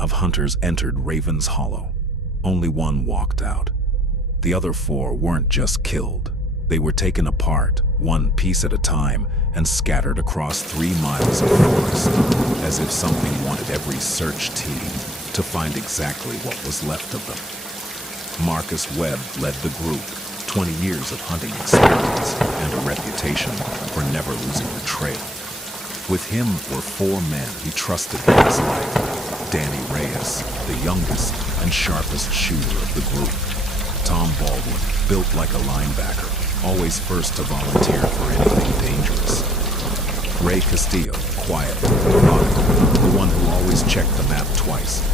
of hunters entered Raven's Hollow. Only one walked out. The other 4 weren't just killed. They were taken apart, one piece at a time, and scattered across 3 miles of forest, as if something wanted every search team to find exactly what was left of them. Marcus Webb led the group, 20 years of hunting experience and a reputation for never losing the trail. With him were 4 men he trusted with his life. Danny Reyes, the youngest and sharpest shooter of the group. Tom Baldwin, built like a linebacker, always first to volunteer for anything dangerous. Ray Castillo, quiet, methodical, the one who always checked the map twice.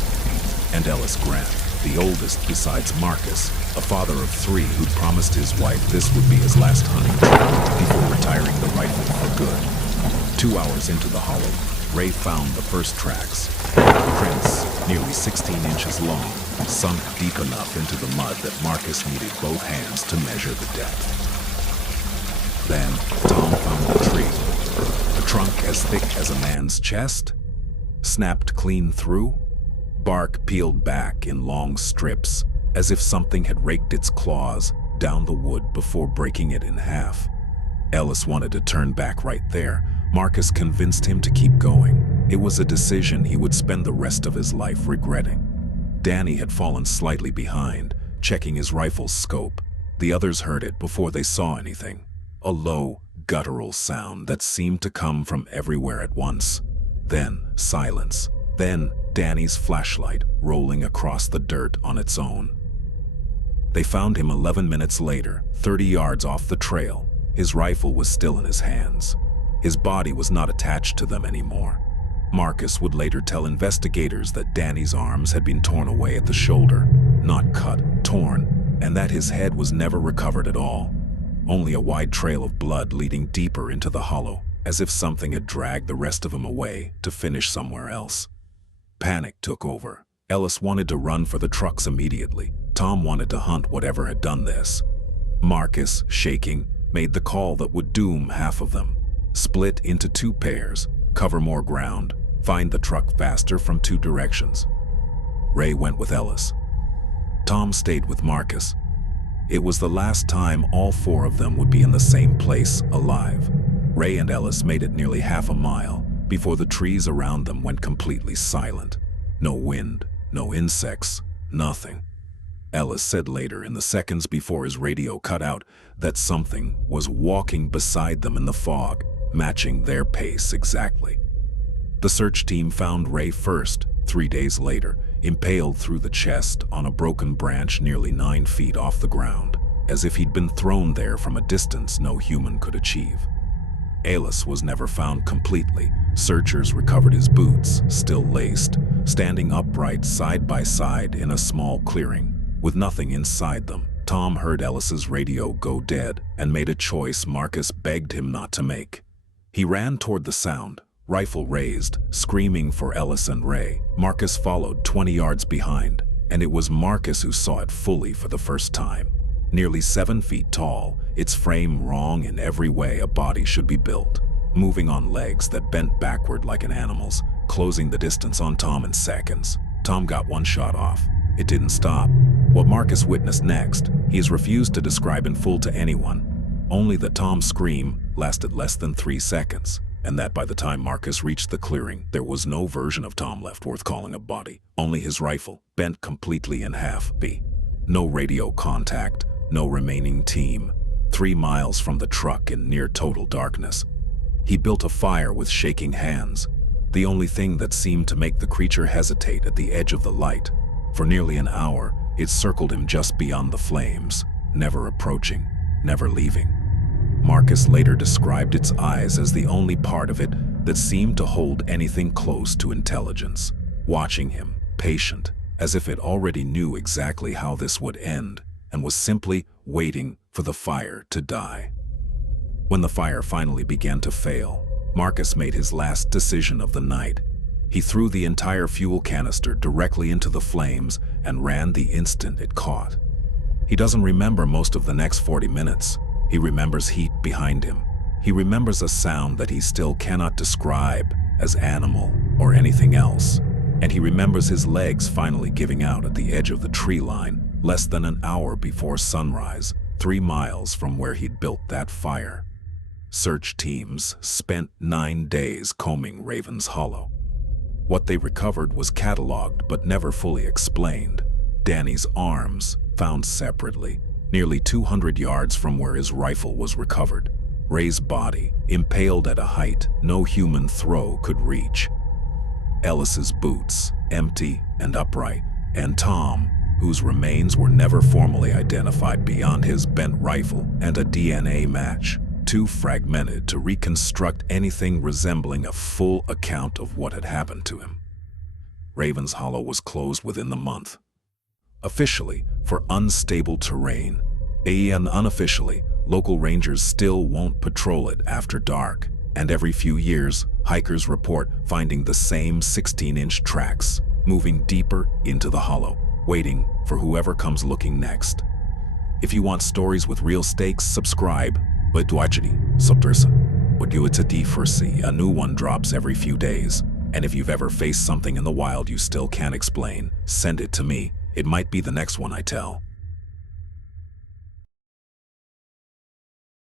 And Ellis Grant, the oldest besides Marcus, a father of 3 who'd promised his wife this would be his last hunting trip before retiring the rifle for good. 2 hours into the hollow, Ray found the first tracks. Prints, nearly 16 inches long, sunk deep enough into the mud that Marcus needed both hands to measure the depth. Then, Tom found the tree. A trunk as thick as a man's chest, snapped clean through, bark peeled back in long strips, as if something had raked its claws down the wood before breaking it in half. Ellis wanted to turn back right there. Marcus convinced him to keep going. It was a decision he would spend the rest of his life regretting. Danny had fallen slightly behind, checking his rifle's scope. The others heard it before they saw anything. A low, guttural sound that seemed to come from everywhere at once. Then silence. Then Danny's flashlight rolling across the dirt on its own. They found him 11 minutes later, 30 yards off the trail. His rifle was still in his hands. His body was not attached to them anymore. Marcus would later tell investigators that Danny's arms had been torn away at the shoulder, not cut, torn, and that his head was never recovered at all. Only a wide trail of blood leading deeper into the hollow, as if something had dragged the rest of him away to finish somewhere else. Panic took over. Ellis wanted to run for the trucks immediately. Tom wanted to hunt whatever had done this. Marcus, shaking, made the call that would doom half of them. Split into 2 pairs, cover more ground, find the truck faster from 2 directions. Ray went with Ellis. Tom stayed with Marcus. It was the last time all 4 of them would be in the same place, alive. Ray and Ellis made it nearly half a mile before the trees around them went completely silent. No wind, no insects, nothing. Ellis said later, in the seconds before his radio cut out, that something was walking beside them in the fog, matching their pace exactly. The search team found Ray first, 3 days later, impaled through the chest on a broken branch nearly 9 feet off the ground, as if he'd been thrown there from a distance no human could achieve. Ellis was never found completely. Searchers recovered his boots, still laced, standing upright side by side in a small clearing, with nothing inside them. Tom heard Ellis's radio go dead and made a choice Marcus begged him not to make. He ran toward the sound, rifle raised, screaming for Ellis and Ray. Marcus followed 20 yards behind, and it was Marcus who saw it fully for the first time. Nearly 7 feet tall, its frame wrong in every way a body should be built, moving on legs that bent backward like an animal's, closing the distance on Tom in seconds. Tom got 1 shot off. It didn't stop. What Marcus witnessed next, he has refused to describe in full to anyone. Only that Tom's scream lasted less than 3 seconds, and that by the time Marcus reached the clearing, there was no version of Tom left worth calling a body. Only his rifle, bent completely in half. No radio contact, no remaining team. 3 miles from the truck in near total darkness. He built a fire with shaking hands, the only thing that seemed to make the creature hesitate at the edge of the light. For nearly an hour, it circled him just beyond the flames, never approaching, never leaving. Marcus later described its eyes as the only part of it that seemed to hold anything close to intelligence, watching him, patient, as if it already knew exactly how this would end, and was simply waiting for the fire to die. When the fire finally began to fail, Marcus made his last decision of the night. He threw the entire fuel canister directly into the flames and ran the instant it caught. He doesn't remember most of the next 40 minutes. He remembers heat behind him. He remembers a sound that he still cannot describe as animal or anything else. And he remembers his legs finally giving out at the edge of the tree line, less than an hour before sunrise, 3 miles from where he'd built that fire. Search teams spent 9 days combing Raven's Hollow. What they recovered was cataloged but never fully explained. Danny's arms, found separately, nearly 200 yards from where his rifle was recovered. Ray's body, impaled at a height no human throw could reach. Ellis's boots, empty and upright, and Tom, whose remains were never formally identified beyond his bent rifle and a DNA match, too fragmented to reconstruct anything resembling a full account of what had happened to him. Raven's Hollow was closed within the month. Officially, for unstable terrain, and unofficially, local rangers still won't patrol it after dark, and every few years, hikers report finding the same 16-inch tracks, moving deeper into the hollow, waiting for whoever comes looking next. If you want stories with real stakes, subscribe. But subtersa. Would you it's a D4C, a new one drops every few days. And if you've ever faced something in the wild you still can't explain, send it to me. It might be the next one I tell.